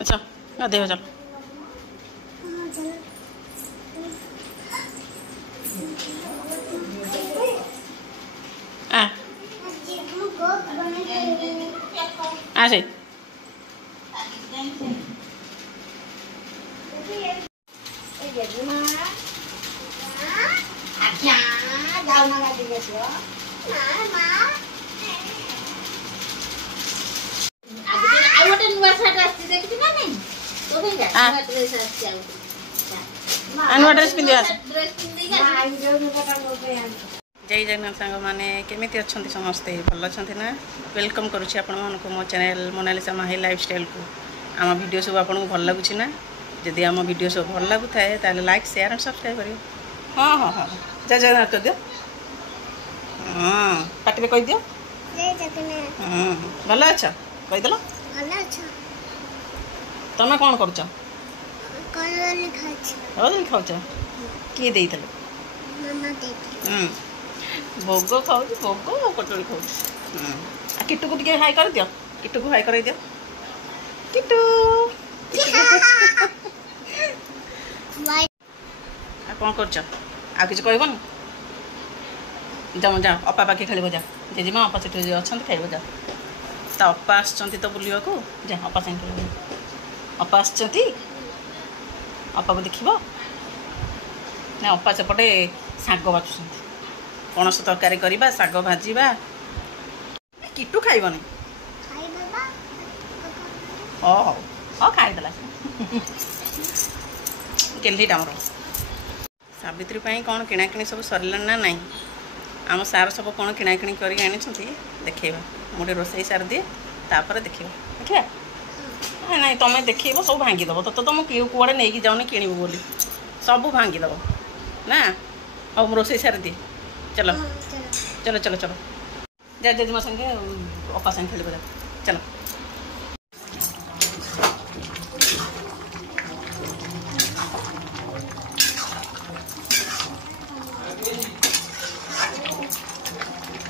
अच्छा गाधे चल आ से नुआ ड्रेस पिंधि जय जगन्नाथ सांग मैंने केमी अच्छा समस्ते भल अच्छा ना वेलकम करुच्ची आपण मो चैनल मोनालिसा माही लाइफस्टाइल को आम वीडियो सब आपको भल लगुच ना जदि आम वीडियो सब भल लगुए ताले लाइक शेयर एंड सब्सक्राइब करियो। हाँ हाँ हाँ जय जगन्नाथ कर दियो। हाँ पाटे कह दियो भल अच्छा कहीदेल तुम कौन कर खाऊ किए दे भोग खाऊ भोग कटोरी खाऊ किट्टू को टे हाई कर दियो किट्टू को हाई कर दियो किट्टू कौन कर किसी कहबन जाओ जाओ अपा पाखे खेल जा जेजेमा अपा से अच्छा खाइब जा ता अपा आसती तो बुलवा को जा अपा संगे खेल अपा आसती अपा को देख ना अपा सेपटे शाग बाचुंट पणस तरकारी करवा शाग भाजवा किट्टू खाइबनी हाँ खाईदेला केलीटा मोर सावित्री कौन किणाकिणी सब सरला ना नाई आम सार सब कौन किणाकिणी करके आनी देखा मुझे रोसई सार दिए तापर देखा देखा ना तुम देख सब भांगीदेव तो तुम कौड़े नहीं जाऊनी किणव बोली सब भांगीदेव ना अब रोसई सार दिए चलो चलो चलो चलो जा जेजेमा संगे अपा संगे खेल जा चलो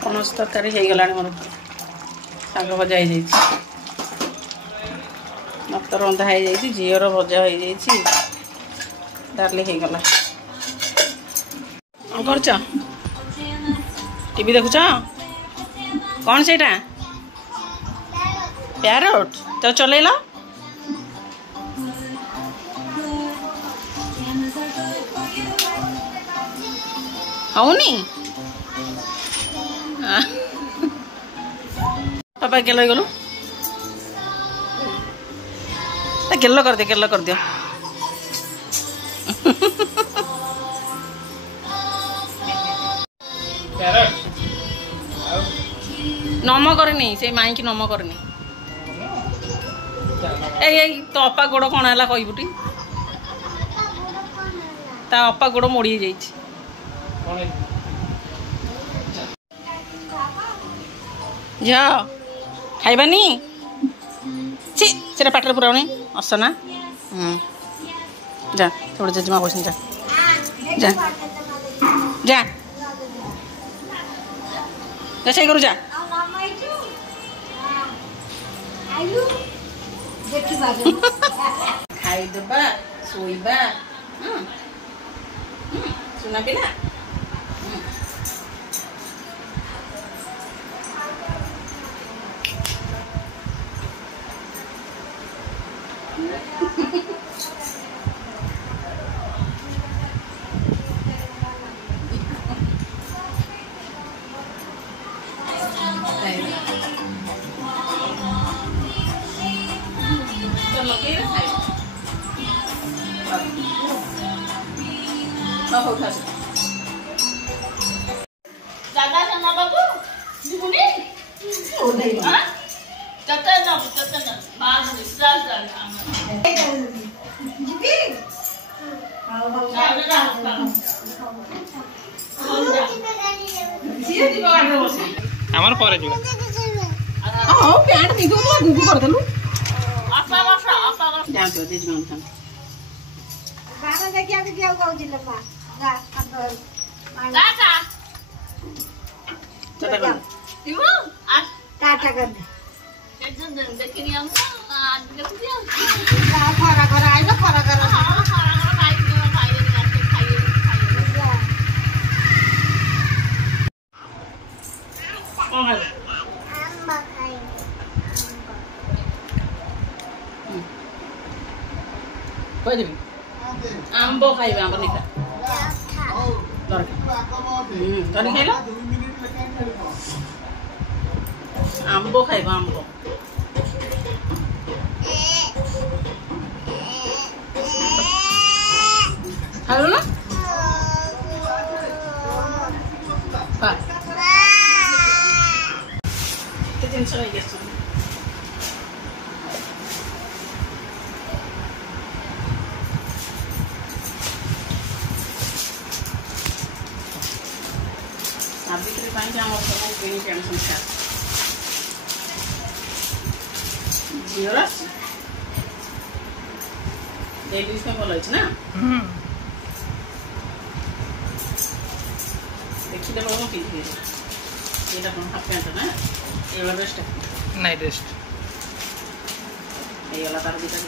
पणस तरकारी हो गला मोर शाग भजा हो मत रंधा हो झीर भजा हो डाली हो गला कौन कर टीवी देखुच कौन से प्यारोट तो चल हौनी पापा गेल गलु गेल कर दियो नम करनी से माई की नम करनी ए तो अपा गोड़ कौन है कहबुटी ता अपा गोड़ मोड़ी जाइए जा खाइबानी सी से पाटर पुरानी असना जा थोड़ा जेजेमा बस जा जा जा जैसे करू जा खाईदेबा शोइबा सुना पिला दादा sama babu dibuni cata bagus besar আমার পরে ଯିବା हां पैंट दे दो गुगु कर देलु apa जाओ जेजेमा हम बाबा देखिया के गेल गाउ जिले मा जा अंदर Kaka. चटा कर Ibu, टाटा कर दे ଦେଖିନି ଆମ ଆଜି ଦେଖୁଛି ଖରା ଖରା ଆଇବ ଖରା ଖରା କହିଦେବି ଆମ୍ବ ଖାଇବା ଆମ୍ବ ନିକା ଧରି ଖାଇଲ ଆମ୍ବ ଖାଇବା ଆମ୍ବ ଖାଇଲ ନା କେତେ ଜିନିଷ ନେଇକି ଆସିଛନ୍ତି ସାବିତ୍ରୀ ପାଇଁ ଆମର ସବୁ କିଣିକି ଆଣିଛନ୍ତି ସାର୍ ଝିଅର ଆସିଛି ଲେଡ଼ିଜ୍ ପାଇଁ ଭଲ ହେଇଛି ନା ଦେଖିଦେବ କ'ଣ ପିନ୍ଧିବି ଏଇଟା କ'ଣ ହାଫ୍ ପ୍ୟାଣ୍ଟ ନା ଏଇଭଳିଆ ଡ୍ରେସ୍ଟା ନାଇଁ ଡ୍ରେସ୍ ହେଇଗଲା ତାର ଦୁଇଟା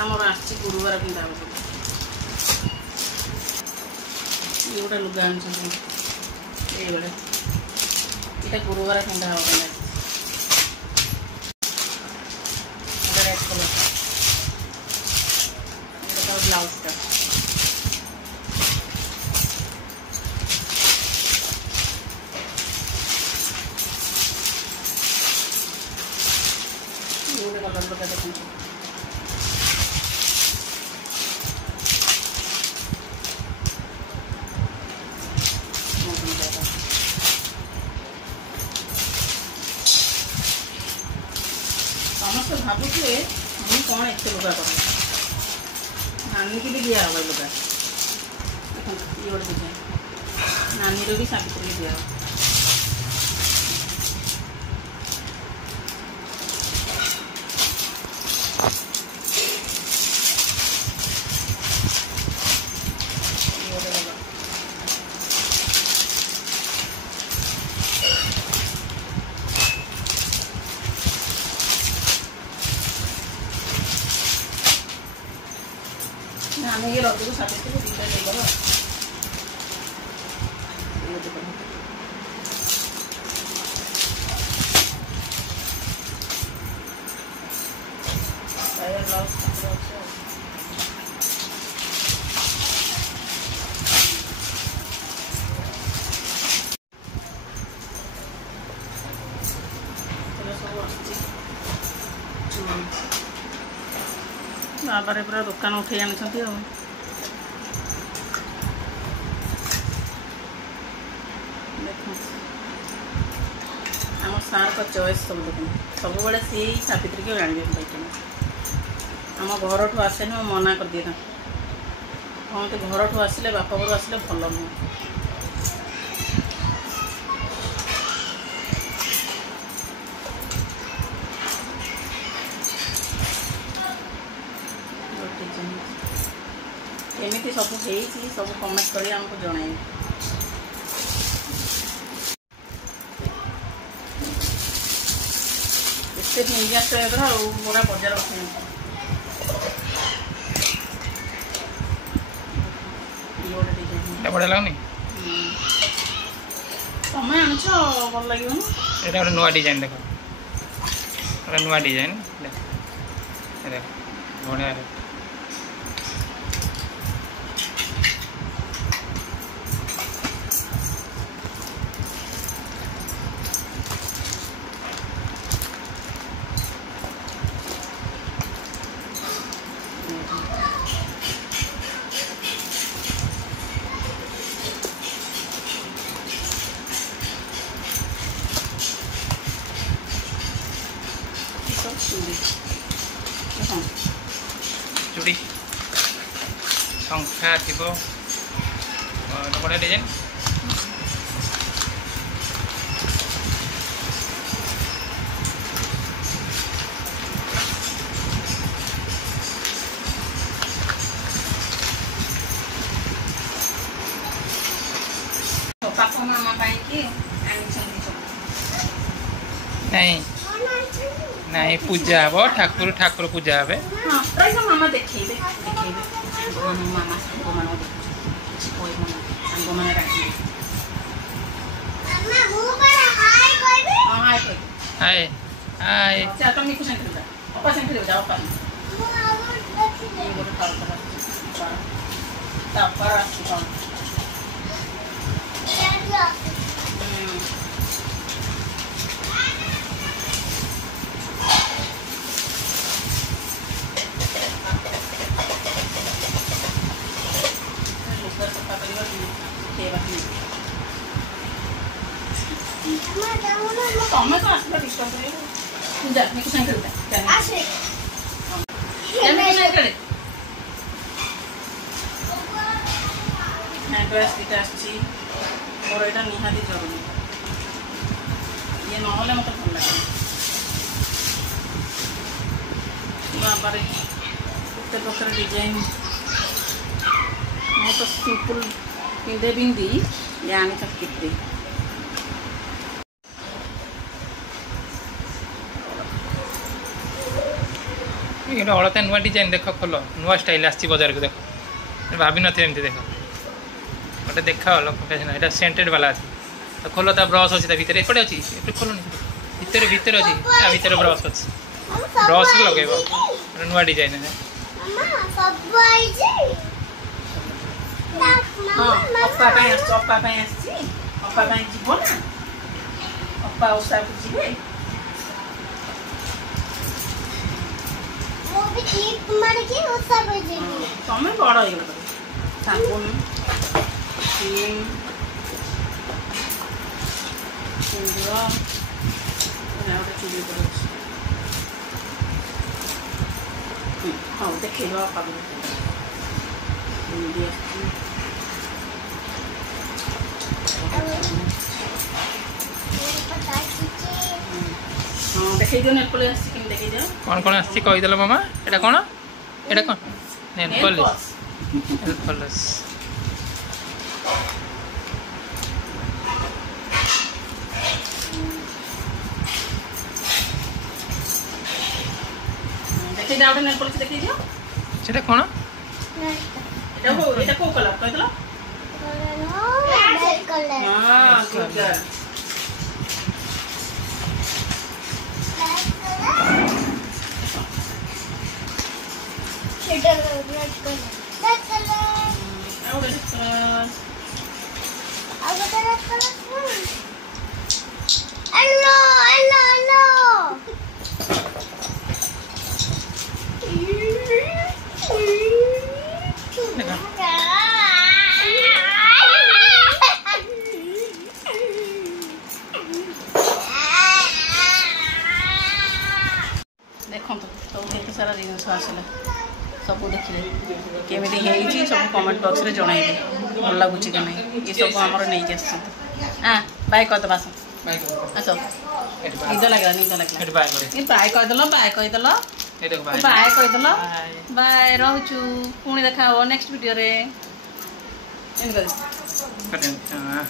ଆମର ଆସିଛି ଗୁରୁବାର ପିନ୍ଧା ହେବ ଇଏ ଗୋଟେ ଲୁଗା ଆଣିଛନ୍ତି ଏଇଭଳିଆ ଏଇଟା ଗୁରୁବାର ପିନ୍ଧା ହେବ ପିନ୍ଧା ଏଇଟା ରେଡ୍ କଲର୍ ଏଇଟା ତାର ବ୍ଲାଉଜ୍ଟା ଇଏ ଗୋଟେ କଲର୍ ଲୁଗା ଦେଖନ୍ତୁ ସମସ୍ତେ ଭାବୁଥିବେ ମୁଁ କ'ଣ ଏତେ ଲୁଗା କରେ ନାନୀକି ବି ଦିଆହେବ ଲୁଗା ଦେଖନ୍ତୁ ଇଏ ଗୋଟେ ଡିଜାଇନ୍ ନାନୀର ବି ସାବିତ୍ରୀକି ଦିଆହେବ ଆମେ ଏ ରଜକୁ ସାବିତ୍ରୀକୁ ଦୁଇଟା ଦେଇଦେବା ବ୍ଲାଉଜ୍ ଅଛି ସବୁ ଆସୁଛି ବାବାରେ ପୁରା ଦୋକାନ ଉଠେଇ ଆଣିଛନ୍ତି ଆଉ ଦେଖ ଆମ ସାର୍ଙ୍କ ଚଏସ୍ ସବୁ ଦେଖନ୍ତୁ ସବୁବେଳେ ସେଇ ସାବିତ୍ରୀକି ଆଣିବେ ପାଇକିନା ଆମ ଘରଠୁ ଆସେନି ମୁଁ ମନା କରିଦିଏ ତାଙ୍କୁ କହନ୍ତି ଘରଠୁ ଆସିଲେ ବାପ ଘରୁ ଆସିଲେ ଭଲ ନୁହେଁ ଏମିତି ସବୁ ହେଇଛି ସବୁ କମେଣ୍ଟ କରି ଆମକୁ ଜଣାଇବେ ଏତେ ପିନ୍ଧିଆ ଷ୍ଟେପ୍ର ଆଉ ପୁରା ବଜାର ବଢ଼ିଆ ଲାଗୁନି ତମେ ଆଣିଛ ଭଲ ଲାଗିବନି ଏଇଟା ଗୋଟେ ନୂଆ ଡିଜାଇନ୍ ଦେଖ ଗୋଟେ ନୂଆ ଡିଜାଇନ୍ ଦେଖ ବଢ଼ିଆ ଚୁଡ଼ି ଶଙ୍ଖା ଥିବ ବଢ଼ିଆ ଡିଜାଇନ୍ नहीं नहीं पूजा हे ठाकुर ठाकुर पूजा हे हाँ रही मामा देखेबे मामा सांग मान कोई सांग मान राखी हाँ हाय कोई हाय हाय चल तुम निकु संग खेल अपा संग खेल जाओ अपा तापर आसुन ତମେ ତ ଆସିଲ ଡିଷ୍ଟର୍ବ କରିବ ଯା ନିକୁ ସାଙ୍ଗେ ଖେଳୁଥା ଆସେ ହ୍ୟାଣ୍ଡ ୱାଶ୍ ଦୁଇଟା ଆସିଛି ମୋର ଏଇଟା ନିହାତି ଜରୁରୀ ଇଏ ନହେଲେ ମୋତେ ଭଲ ଲାଗେ ବାବାରେ କେତେ ପ୍ରକାର ଡିଜାଇନ ମୁଁ ତ ସିମ୍ପଲ ପିନ୍ଧେ ପିନ୍ଧି ଇଏ ଆଣିଛ କେତେ ये अलता नुआ डिजाइन देख खोल नुआ स्टाइल आसी बाजार को देख भाभी नथे एमती देख गोटे देख लोकेशन सेंटेड वाला अच्छी तो खोल ता ब्रश अच्छी भितर एपटे अच्छी खोलनी भितर भितर अच्छी ता भितर ब्रश अच्छी ब्रश लगेब नुआ डिजाइन तमें बड़ हो साबुन क्रीम सिंदूर गोटे चूड़ी हाँ देख हाँ देखे दियो नेल पॉलिश आसी देखे दियो कौन कौन आसी कहीदेल मामा एटा कौन एटा कौन नेल पॉलिश नेल पॉलिश देखे दियो नेल पॉलिश देखे दियो सेटा कौन एटा को कलर कहतला रेड कलर हां good girl red colour hello hello hello देखो तो केते सारा जिनस आसला सब देखिले केमिति हेइची सब कमेंट बॉक्स रे जणाइबे भल लागुची कि नहीं ये सब हमर नै के आछन हां बाय कत बास अच्छा निद लागला एट बाय करे ये बाय कह दलो ए देखो बाय बाय कह दलो बाय रहूचू पुणी देखा हो नेक्स्ट वीडियो रे एन कर कटें हां